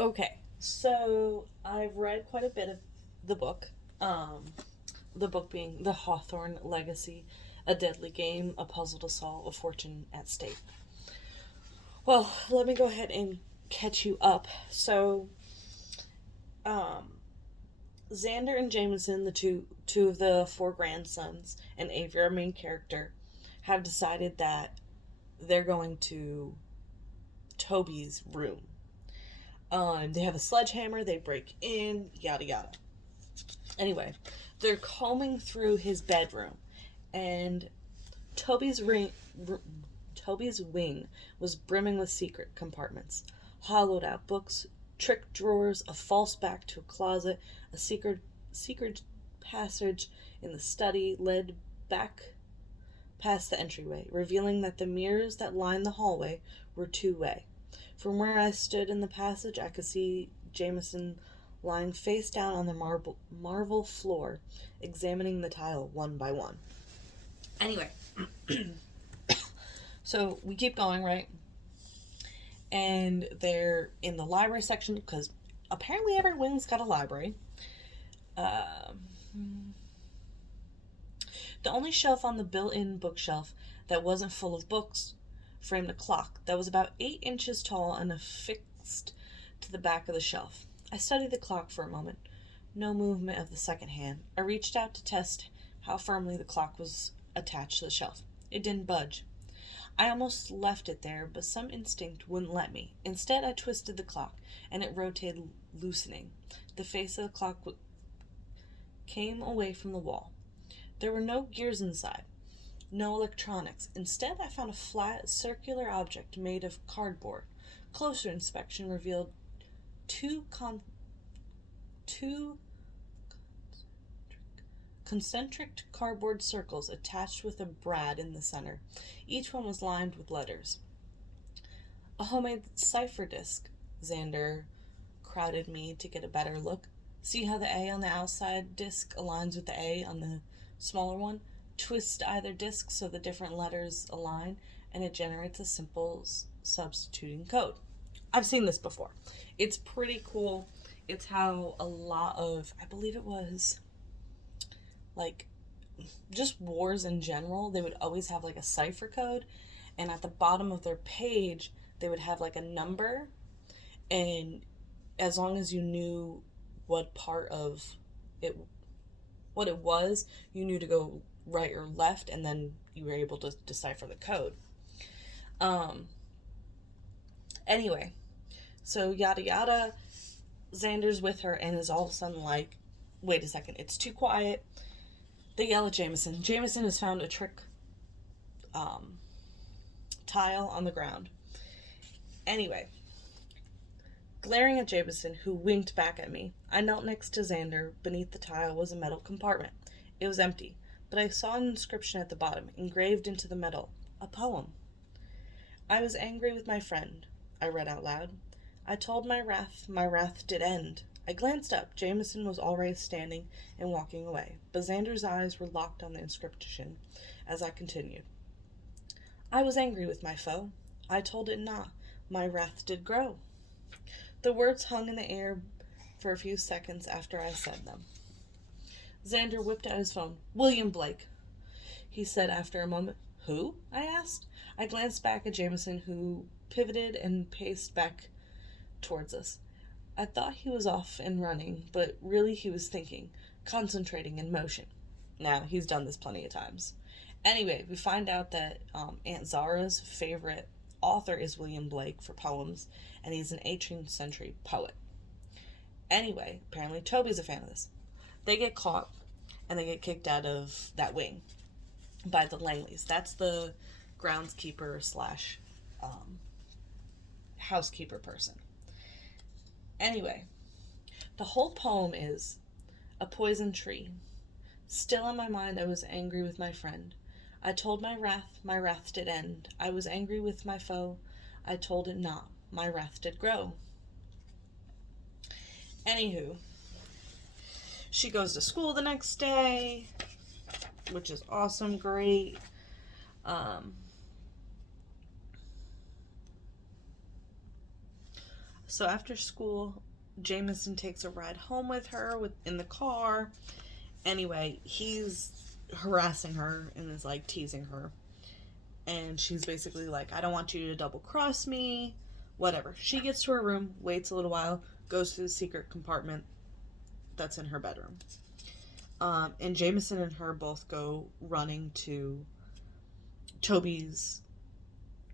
Okay, so I've read quite a bit of the book. Um, the book being The Hawthorn Legacy, A Deadly Game, A Puzzle to Solve, A Fortune at Stake. Well, let me go ahead and catch you up. So, um, Xander and Jameson, the two of the four grandsons, and Avery, our main character, have decided that they're going to Toby's room. They have a sledgehammer. They break in. Yada yada. Anyway, they're combing through his bedroom, and Toby's ring, Toby's wing was brimming with secret compartments, hollowed out books, trick drawers, a false back to a closet, a secret passage in the study led back past the entryway, revealing that the mirrors that lined the hallway were two-way. From where I stood in the passage, I could see Jameson lying face down on the marble floor, examining the tile one by one. Anyway, so we keep going, right? And they're in the library section because apparently every wing's got a library. The only shelf on the built-in bookshelf that wasn't full of books framed a clock that was about 8 inches tall and affixed to the back of the shelf. I studied the clock for a moment. No movement of the second hand. I reached out to test how firmly the clock was attached to the shelf. It didn't budge. I almost left it there, but some instinct wouldn't let me. Instead, I twisted the clock, and it rotated, loosening. The face of the clock came away from the wall. There were no gears inside, no electronics. Instead, I found a flat, circular object made of cardboard. Closer inspection revealed two concentric cardboard circles attached with a brad in the center. Each one was lined with letters. A homemade cipher disc. Xander crowded me to get a better look. See how the A on the outside disc aligns with the A on the smaller one? Twist either disc so the different letters align, and it generates a simple substituting code. I've seen this before. It's pretty cool. It's how a lot of, I believe it was, like, just wars in general, they would always have, like, a cipher code, and at the bottom of their page, they would have, like, a number, and as long as you knew what part of it, what it was, you knew to go right or left, and then you were able to decipher the code. Anyway, so yada yada, Xander's with her and is all of a sudden like, wait a second, it's too quiet. They yell at Jameson. Jameson has found a trick tile on the ground. Anyway, glaring at Jameson, who winked back at me, I knelt next to Xander. Beneath the tile was a metal compartment. It was empty, but I saw an inscription at the bottom, engraved into the metal. A poem. I was angry with my friend, I read out loud. I told my wrath did end. I glanced up. Jameson was already standing and walking away, but Xander's eyes were locked on the inscription as I continued. I was angry with my foe. I told it not. My wrath did grow. The words hung in the air for a few seconds after I said them. Xander whipped out his phone. William Blake, he said after a moment. Who? I asked. I glanced back at Jameson, who pivoted and paced back towards us. I thought he was off and running, but really he was thinking, concentrating in motion. Now, he's done this plenty of times. Anyway, we find out that Aunt Zara's favorite author is William Blake for poems, and he's an 18th century poet. Anyway, apparently Toby's a fan of this. They get caught, and they get kicked out of that wing by the Langleys. That's the groundskeeper slash housekeeper person. Anyway, the whole poem is a poison tree. Still in my mind, I was angry with my friend. I told my wrath did end. I was angry with my foe. I told it not. My wrath did grow. Anywho, she goes to school the next day, which is awesome, great. So after school, Jameson takes a ride home with her in the car. Anyway, he's harassing her and is like teasing her. And she's basically like, I don't want you to double cross me. Whatever. She gets to her room, waits a little while, goes to the secret compartment that's in her bedroom. And Jameson and her both go running to Toby's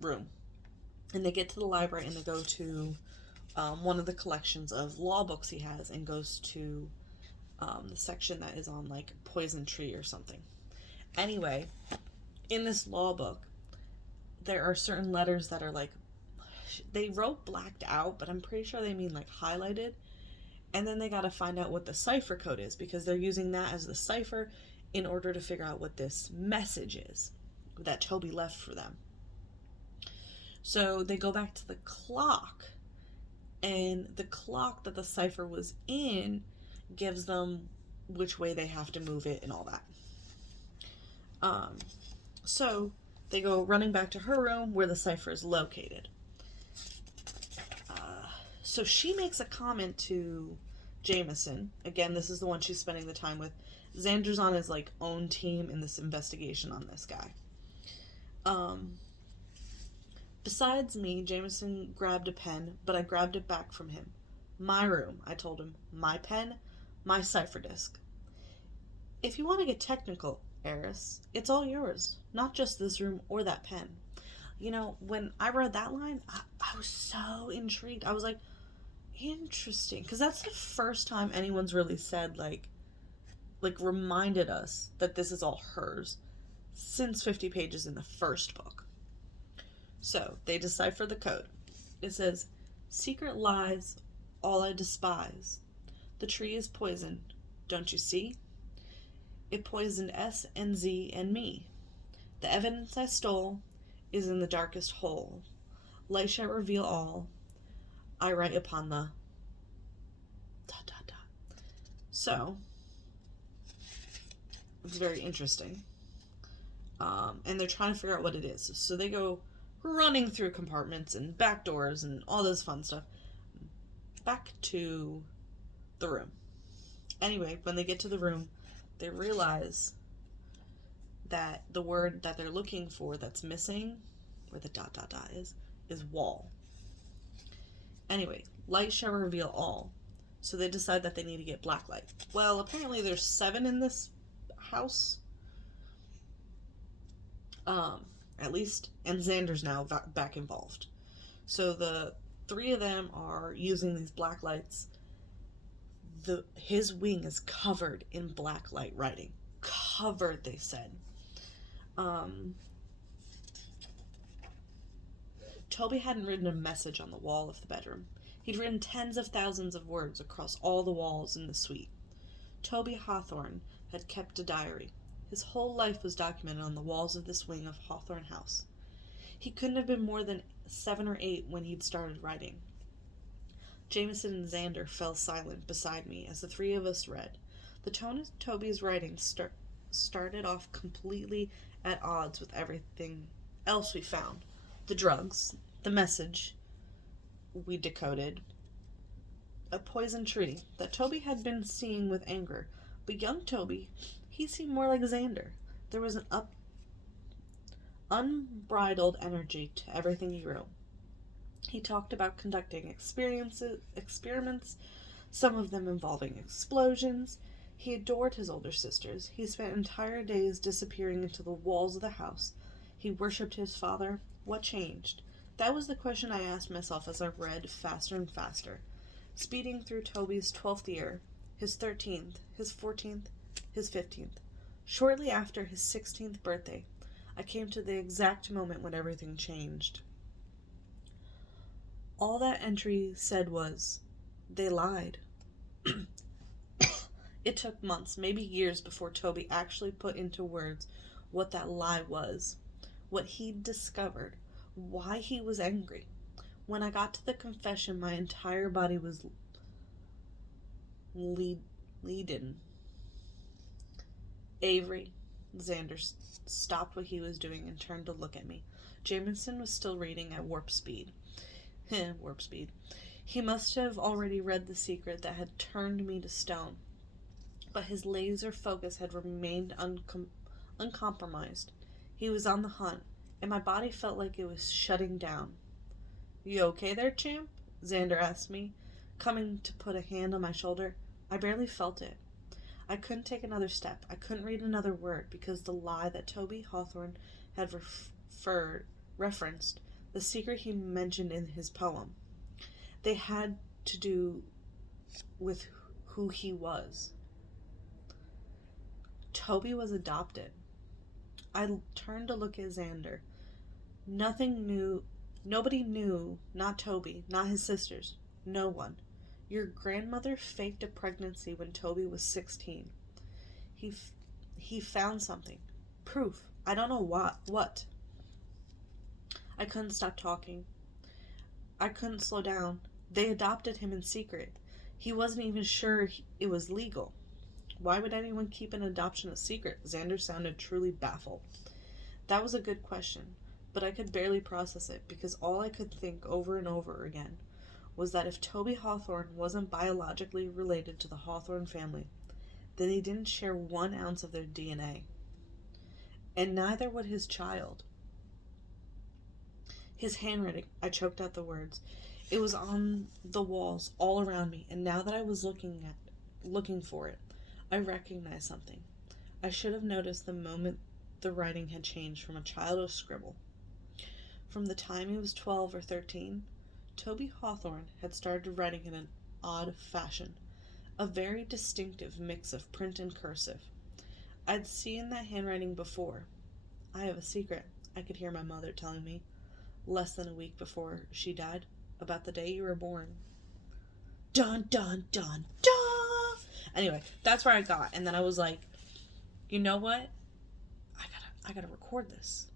room. And they get to the library and they go to one of the collections of law books he has and goes to the section that is on like poison tree or something. Anyway, in this law book, there are certain letters that are like, they wrote blacked out, but I'm pretty sure they mean like highlighted. And then they got to find out what the cipher code is because they're using that as the cipher in order to figure out what this message is that Toby left for them. So they go back to the clock, and the clock that the cipher was in gives them which way they have to move it and all that. So they go running back to her room where the cipher is located. So she makes a comment to Jameson. Again, this is the one she's spending the time with. Xander's on his like own team in this investigation on this guy. Besides me, Jameson grabbed a pen, but I grabbed it back from him. My room, I told him. My pen, my cipher disk. If you want to get technical, Eris, it's all yours. Not just this room or that pen. You know, when I read that line, I was so intrigued. I was like, interesting. Because that's the first time anyone's really said, like reminded us that this is all hers since 50 pages in the first book. So, they decipher the code. It says, secret lies, all I despise. The tree is poison, don't you see? It poisoned S and Z and me. The evidence I stole is in the darkest hole. Light shall reveal all. I write upon the... ... So, it's very interesting. And they're trying to figure out what it is. So they go running through compartments and back doors and all this fun stuff. Back to the room. Anyway, when they get to the room, they realize that the word that they're looking for that's missing, where the ... is wall. Anyway, light shall reveal all. So they decide that they need to get black light. Well, apparently there's 7 in this house. At least, and Xander's now back involved. So the 3 of them are using these black lights. His wing is covered in black light writing. Covered, they said. Toby hadn't written a message on the wall of the bedroom. He'd written tens of thousands of words across all the walls in the suite. Toby Hawthorn had kept a diary. His whole life was documented on the walls of this wing of Hawthorn House. He couldn't have been more than 7 or 8 when he'd started writing. Jameson and Xander fell silent beside me as the 3 of us read. The tone of Toby's writing started off completely at odds with everything else we found. The drugs, the message we decoded, a poison tree that Toby had been seeing with anger. But young Toby, he seemed more like Xander. There was an unbridled energy to everything he wrote. He talked about conducting experiments, some of them involving explosions. He adored his older sisters. He spent entire days disappearing into the walls of the house. He worshipped his father. What changed? That was the question I asked myself as I read faster and faster, speeding through Toby's 12th year, his 13th, his 14th, his 15th. Shortly after his 16th birthday, I came to the exact moment when everything changed. All that entry said was, they lied. It took months, maybe years, before Toby actually put into words what that lie was, what he'd discovered, why he was angry. When I got to the confession, my entire body was leaden. Avery, Xander stopped what he was doing and turned to look at me. Jameson was still reading at warp speed. Warp speed. He must have already read the secret that had turned me to stone, but his laser focus had remained uncompromised. He was on the hunt, and my body felt like it was shutting down. "You okay there, champ?" Xander asked me, coming to put a hand on my shoulder. I barely felt it. I couldn't take another step. I couldn't read another word, because the lie that Toby Hawthorn had referenced, the secret he mentioned in his poem, they had to do with who he was. Toby was adopted. I turned to look at Xander. Nobody knew, not Toby, not his sisters, no one. Your grandmother faked a pregnancy when Toby was 16. He found something. Proof. I don't know what. I couldn't stop talking. I couldn't slow down. They adopted him in secret. He wasn't even sure it was legal. Why would anyone keep an adoption a secret? Xander sounded truly baffled. That was a good question, but I could barely process it, because all I could think over and over again was that if Toby Hawthorn wasn't biologically related to the Hawthorn family, then he didn't share 1 ounce of their DNA. And neither would his child. His handwriting, I choked out the words. It was on the walls all around me, and now that I was looking for it, I recognized something. I should have noticed the moment the writing had changed from a childish scribble. From the time he was 12 or 13, Toby Hawthorn had started writing in an odd fashion, a very distinctive mix of print and cursive. I'd seen that handwriting before. "I have a secret," I could hear my mother telling me, less than a week before she died, "about the day you were born." Dun, dun, dun, dun! Anyway, that's where I got, and then I was like, you know what? I gotta record this.